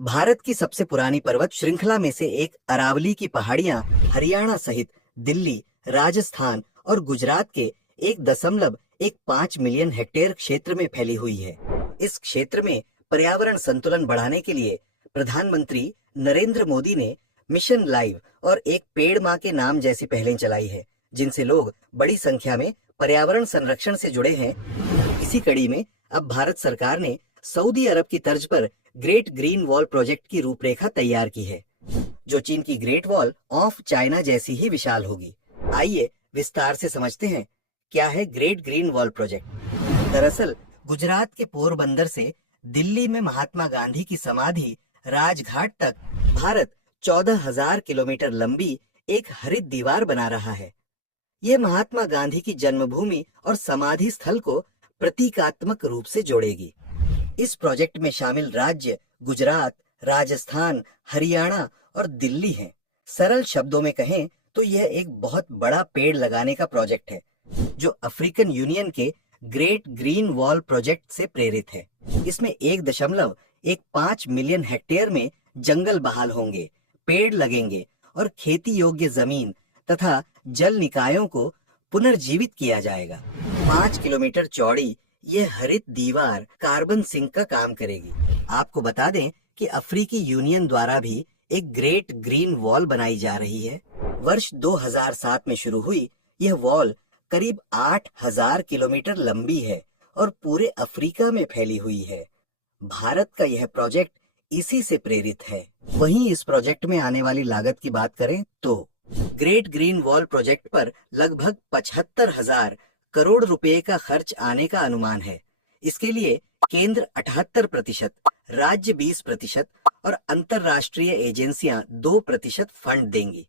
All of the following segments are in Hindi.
भारत की सबसे पुरानी पर्वत श्रृंखला में से एक अरावली की पहाड़ियां हरियाणा सहित दिल्ली, राजस्थान और गुजरात के 1.15 मिलियन हेक्टेयर क्षेत्र में फैली हुई है। इस क्षेत्र में पर्यावरण संतुलन बढ़ाने के लिए प्रधानमंत्री नरेंद्र मोदी ने मिशन लाइव और एक पेड़ माँ के नाम जैसी पहलें चलाई है, जिनसे लोग बड़ी संख्या में पर्यावरण संरक्षण से जुड़े हैं। इसी कड़ी में अब भारत सरकार ने सऊदी अरब की तर्ज पर ग्रेट ग्रीन वॉल प्रोजेक्ट की रूपरेखा तैयार की है, जो चीन की ग्रेट वॉल ऑफ चाइना जैसी ही विशाल होगी। आइए विस्तार से समझते हैं क्या है ग्रेट ग्रीन वॉल प्रोजेक्ट। दरअसल गुजरात के पोरबंदर से दिल्ली में महात्मा गांधी की समाधि राजघाट तक भारत 14,000 किलोमीटर लंबी एक हरित दीवार बना रहा है। ये महात्मा गांधी की जन्मभूमि और समाधि स्थल को प्रतीकात्मक रूप से जोड़ेगी। इस प्रोजेक्ट में शामिल राज्य गुजरात, राजस्थान, हरियाणा और दिल्ली हैं। सरल शब्दों में कहें तो यह एक बहुत बड़ा पेड़ लगाने का प्रोजेक्ट है, जो अफ्रीकन यूनियन के ग्रेट ग्रीन वॉल प्रोजेक्ट से प्रेरित है। इसमें 1.15 मिलियन हेक्टेयर में जंगल बहाल होंगे, पेड़ लगेंगे और खेती योग्य जमीन तथा जल निकायों को पुनर्जीवित किया जाएगा। 5 किलोमीटर चौड़ी ये हरित दीवार कार्बन सिंक का काम करेगी। आपको बता दें कि अफ्रीकी यूनियन द्वारा भी एक ग्रेट ग्रीन वॉल बनाई जा रही है। वर्ष 2007 में शुरू हुई यह वॉल करीब 8,000 किलोमीटर लंबी है और पूरे अफ्रीका में फैली हुई है। भारत का यह प्रोजेक्ट इसी से प्रेरित है। वहीं इस प्रोजेक्ट में आने वाली लागत की बात करें तो ग्रेट ग्रीन वॉल प्रोजेक्ट पर लगभग 75,000 करोड़ रुपए का खर्च आने का अनुमान है। इसके लिए केंद्र 78%, राज्य 20% और अंतर्राष्ट्रीय एजेंसियां 2% फंड देंगी।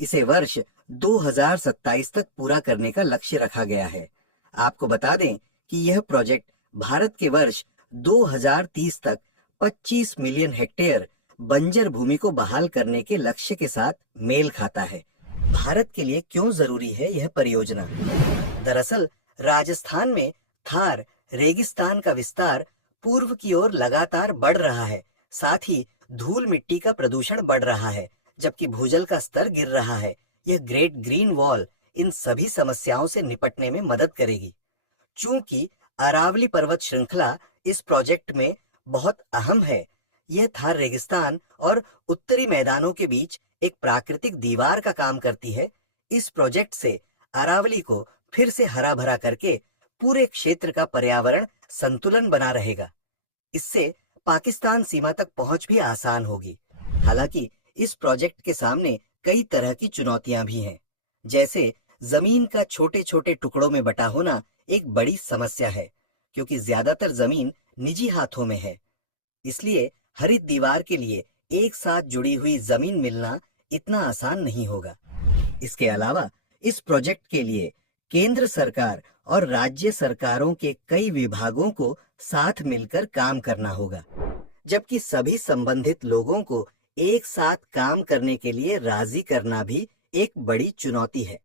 इसे वर्ष 2027 तक पूरा करने का लक्ष्य रखा गया है। आपको बता दें कि यह प्रोजेक्ट भारत के वर्ष 2030 तक 25 मिलियन हेक्टेयर बंजर भूमि को बहाल करने के लक्ष्य के साथ मेल खाता है। भारत के लिए क्यों जरूरी है यह परियोजना? दरअसल राजस्थान में थार रेगिस्तान का विस्तार पूर्व की ओर लगातार बढ़ रहा है। साथ ही धूल मिट्टी का प्रदूषण बढ़ रहा है, जबकि भूजल का स्तर गिर रहा है। यह ग्रेट ग्रीन वॉल इन सभी समस्याओं से निपटने में मदद करेगी। चूंकि अरावली पर्वत श्रृंखला इस प्रोजेक्ट में बहुत अहम है, यह थार रेगिस्तान और उत्तरी मैदानों के बीच एक प्राकृतिक दीवार का काम करती है। इस प्रोजेक्ट से अरावली को फिर से हरा भरा करके पूरे क्षेत्र का पर्यावरण संतुलन बना रहेगा। इससे पाकिस्तान सीमा तक पहुंच भी आसान होगी। हालांकि इस प्रोजेक्ट के सामने कई तरह की चुनौतियां भी हैं, जैसे जमीन का छोटे छोटे टुकड़ों में बटा होना एक बड़ी समस्या है, क्योंकि ज्यादातर जमीन निजी हाथों में है। इसलिए हरित दीवार के लिए एक साथ जुड़ी हुई जमीन मिलना इतना आसान नहीं होगा। इसके अलावा इस प्रोजेक्ट के लिए केंद्र सरकार और राज्य सरकारों के कई विभागों को साथ मिलकर काम करना होगा, जबकि सभी संबंधित लोगों को एक साथ काम करने के लिए राजी करना भी एक बड़ी चुनौती है।